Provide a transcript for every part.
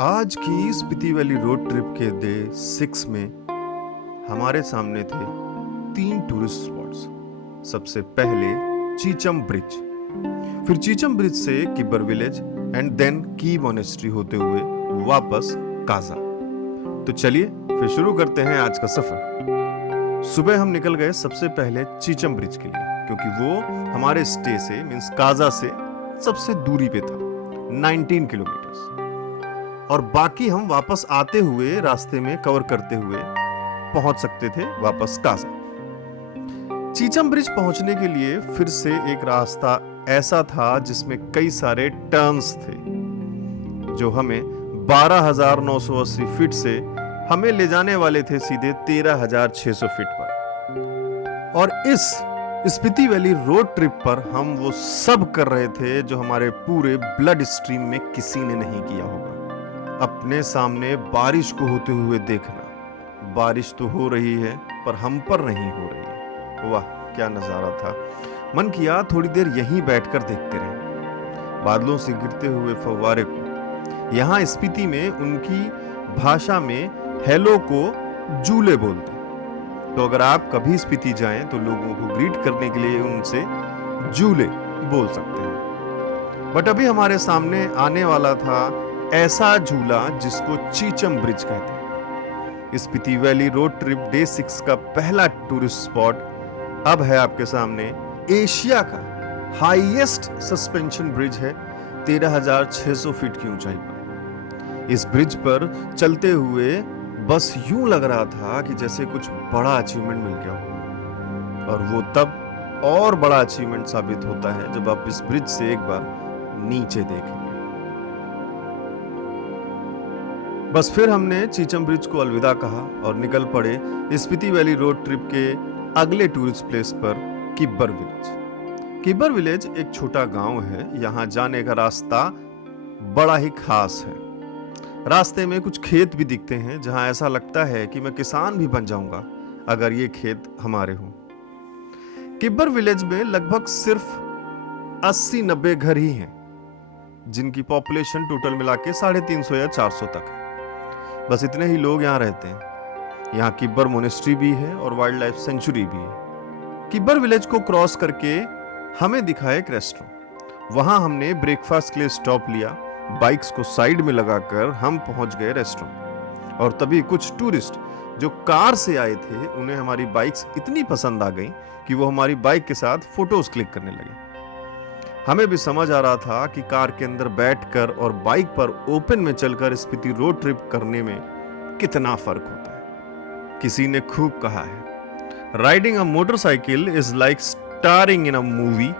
आज की Spiti valley road trip के डे 6 में हमारे सामने थे 3 टूरिस्ट स्पॉट्स। सबसे पहले चीचम ब्रिज, फिर चीचम ब्रिज से किब्बर विलेज एंड देन की मोनेस्ट्री होते हुए वापस काजा। तो चलिए फिर शुरू करते हैं आज का सफर। सुबह हम निकल गए सबसे पहले चीचम ब्रिज के लिए, क्योंकि वो हमारे स्टे से मींस काजा से सबसे दूरी पे था, 19 किलोमीटर्स, और बाकी हम वापस आते हुए रास्ते में कवर करते हुए पहुंच सकते थे वापस काजा। चीचम ब्रिज पहुंचने के लिए फिर से एक रास्ता ऐसा था जिसमें कई सारे टर्न्स थे, जो हमें 12,980 फीट से हमें ले जाने वाले थे सीधे 13,600 फीट पर। और इस स्पीति वैली रोड ट्रिप पर हम वो सब कर रहे थे जो हमारे पूरे ब्लड स्ट्रीम में किसी ने नहीं किया होगा। अपने सामने बारिश को होते हुए देखना। बारिश तो हो रही है पर हम पर नहीं हो रही है। वाह क्या नजारा था। मन किया थोड़ी देर यहीं बैठकर देखते रहे बादलों से गिरते हुए फव्वारे को। यहाँ स्पीति में उनकी भाषा में हेलो को जूले बोलते हैं। तो अगर आप कभी स्पीति जाएं तो लोगों को ग्रीट करने के लिए उनसे जूले बोल सकते हैं। बट अभी हमारे सामने आने वाला था ऐसा झूला जिसको चीचम ब्रिज कहते हैं। Spiti valley road trip day 6 का पहला टूरिस्ट स्पॉट अब है आपके सामने। एशिया का हाईएस्ट सस्पेंशन ब्रिज है 13,600 फीट की ऊंचाई पर। इस ब्रिज पर चलते हुए बस यूं लग रहा था कि जैसे कुछ बड़ा अचीवमेंट मिल गया हो, और वो तब और बड़ा अचीवमेंट साबित होता है जब आप इस ब्रिज से एक बार नीचे देखेंगे। बस फिर हमने चीचम ब्रिज को अलविदा कहा और निकल पड़े स्पीति वैली रोड ट्रिप के अगले टूरिस्ट प्लेस पर, किब्बर विलेज। किब्बर विलेज एक छोटा गांव है। यहाँ जाने का रास्ता बड़ा ही खास है। रास्ते में कुछ खेत भी दिखते हैं जहां ऐसा लगता है कि मैं किसान भी बन जाऊंगा अगर ये खेत हमारे हों। किब्बर विलेज में लगभग सिर्फ 80-90 घर ही हैं, जिनकी पॉपुलेशन टोटल मिला के 350 या 400 तक है। बस इतने ही लोग यहाँ रहते हैं। यहाँ किब्बर मोनेस्ट्री भी है और वाइल्ड लाइफ सेंचुरी भी है। किब्बर विलेज को क्रॉस करके हमें दिखा एक रेस्टोरेंट। वहां हमने ब्रेकफास्ट के लिए स्टॉप लिया। बाइक्स को साइड में लगाकर हम पहुंच गए रेस्टोरेंट। और तभी कुछ टूरिस्ट जो कार से आए थे, उन्हें हमारी बाइक्स इतनी पसंद आ गई कि वो हमारी बाइक के साथ फोटोज क्लिक करने लगे। हमें भी समझ आ रहा था कि कार के अंदर बैठकर और बाइक पर ओपन में चलकर स्पीति रोड ट्रिप करने में कितना फर्क होता है। किसी ने खूब कहा है, riding a motorcycle is like starring in a movie,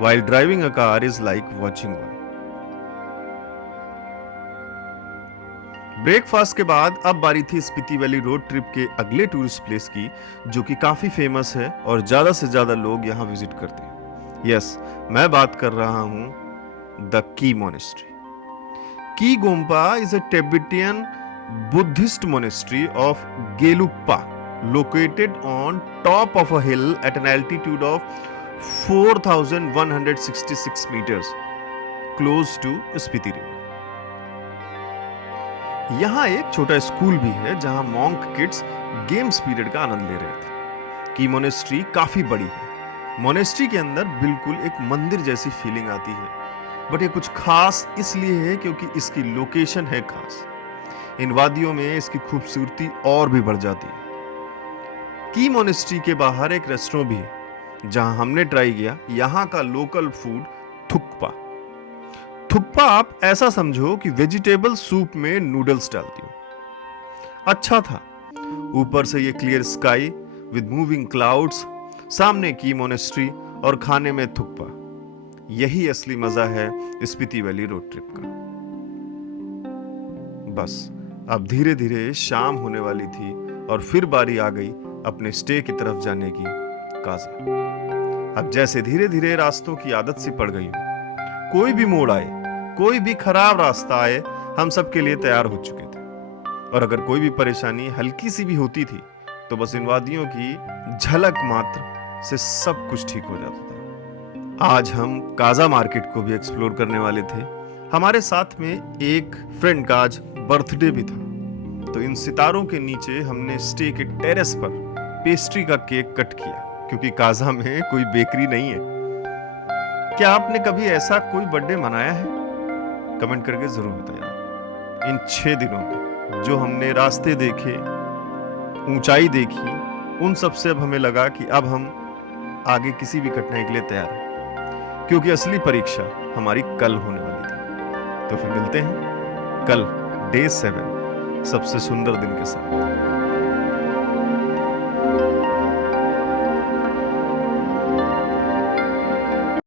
while driving a car is like watching one. Breakfast के बाद अब बारी थी स्पीति वैली रोड ट्रिप के अगले टूरिस्ट प्लेस की, जो कि काफी फेमस है और ज्यादा से ज्यादा लोग यहाँ विजिट करते हैं। यस, मैं बात कर रहा हूं the Key monastery. Key Gompa is a Tibetan Buddhist monastery of Gelugpa located on top of a hill at an altitude of 4,166 meters close to Spiti river. यहाँ एक छोटा स्कूल भी है जहां मॉन्क किड्स गेम्स पीरियड का आनंद ले रहे थे। की मोनेस्ट्री काफी बड़ी है। मोनेस्ट्री के अंदर बिल्कुल एक मंदिर जैसी फीलिंग आती है। बट ये कुछ खास इसलिए है क्योंकि इसकी लोकेशन है खास। इन वादियों में इसकी खूबसूरती और भी बढ़ जाती है। की मोनेस्ट्री के बाहर एक रेस्टोरेंट भी है जहां हमने ट्राई किया यहाँ का लोकल फूड थुक्पा। थुक्पा आप ऐसा समझो कि वेजिटेबल सूप में नूडल्स डालती हो। अच्छा था। ऊपर से ये clear sky with moving clouds, सामने की मोनेस्ट्री और खाने में थुक्पा। यही असली मजा है स्पीति वैली रोड ट्रिप का। बस अब धीरे धीरे शाम होने वाली थी और फिर बारी आ गई अपने स्टे की तरफ जाने की, काजा। अब जैसे धीरे धीरे रास्तों की आदत सी पड़ गई हो, कोई भी मोड़ आए, कोई भी खराब रास्ता आए, हम सबके लिए तैयार हो चुके थे। और अगर कोई भी परेशानी हल्की सी भी होती थी तो बस इन वादियों की झलक मात्र से सब कुछ ठीक हो जाता था। आज हम काजा मार्केट को भी एक्सप्लोर करने वाले थे। हमारे साथ में एक फ्रेंड का आज बर्थडे भी था, तो इन सितारों के नीचे हमने स्टे के टेरेस पर पेस्ट्री का केक कट किया, क्योंकि काजा में कोई बेकरी नहीं है। क्या आपने कभी ऐसा कोई बर्थडे मनाया है? कमेंट करके जरूर बताइए। इन 6 दिनों में जो हमने रास्ते देखे, ऊंचाई देखी, उन सब से अब हमें लगा कि अब हम आगे किसी भी कठिनाई के लिए तैयार हैं, क्योंकि असली परीक्षा हमारी कल होने वाली थी। तो फिर मिलते हैं कल डे 7 सबसे सुंदर दिन के साथ।